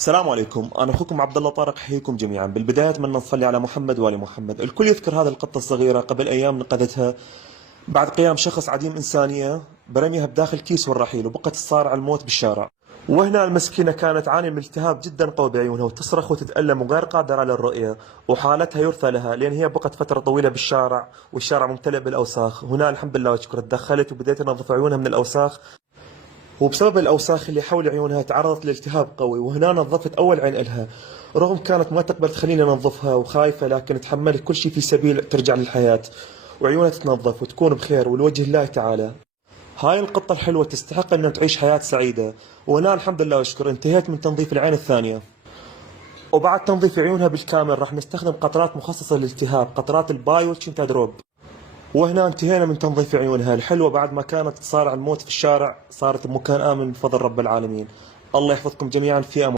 السلام عليكم، أنا أخوكم عبد الله طارق، أحييكم جميعا. بالبداية أتمنى نصلي على محمد وآل محمد. الكل يذكر هذه القطة الصغيرة، قبل أيام نقذتها بعد قيام شخص عديم إنسانية برميها بداخل كيس والرحيل، وبقت تصارع الموت بالشارع. وهنا المسكينة كانت تعاني من التهاب جدا قوي بعيونها، وتصرخ وتتألم وغير قادرة على الرؤية، وحالتها يرثى لها لأن هي بقت فترة طويلة بالشارع، والشارع ممتلئ بالأوساخ. هنا الحمد لله وشكرا تدخلت وبديت أنظف عيونها من الأوساخ، وبسبب الأوساخ اللي حول عيونها تعرضت لالتهاب قوي. وهنا نظفت أول عين إلها، رغم كانت ما تقبل تخليني أنظفها وخايفة، لكن تحملت كل شيء في سبيل ترجع للحياة وعيونها تتنظف وتكون بخير ولوجه الله تعالى. هاي القطة الحلوة تستحق أن تعيش حياة سعيدة. وهنا الحمد لله وشكر انتهيت من تنظيف العين الثانية، وبعد تنظيف عيونها بالكامل راح نستخدم قطرات مخصصة للالتهاب، قطرات البايو تشينتا دروب. وهنا انتهينا من تنظيف عيونها الحلوة. بعد ما كانت تصارع الموت في الشارع صارت بمكان آمن بفضل رب العالمين. الله يحفظكم جميعا، في أمان.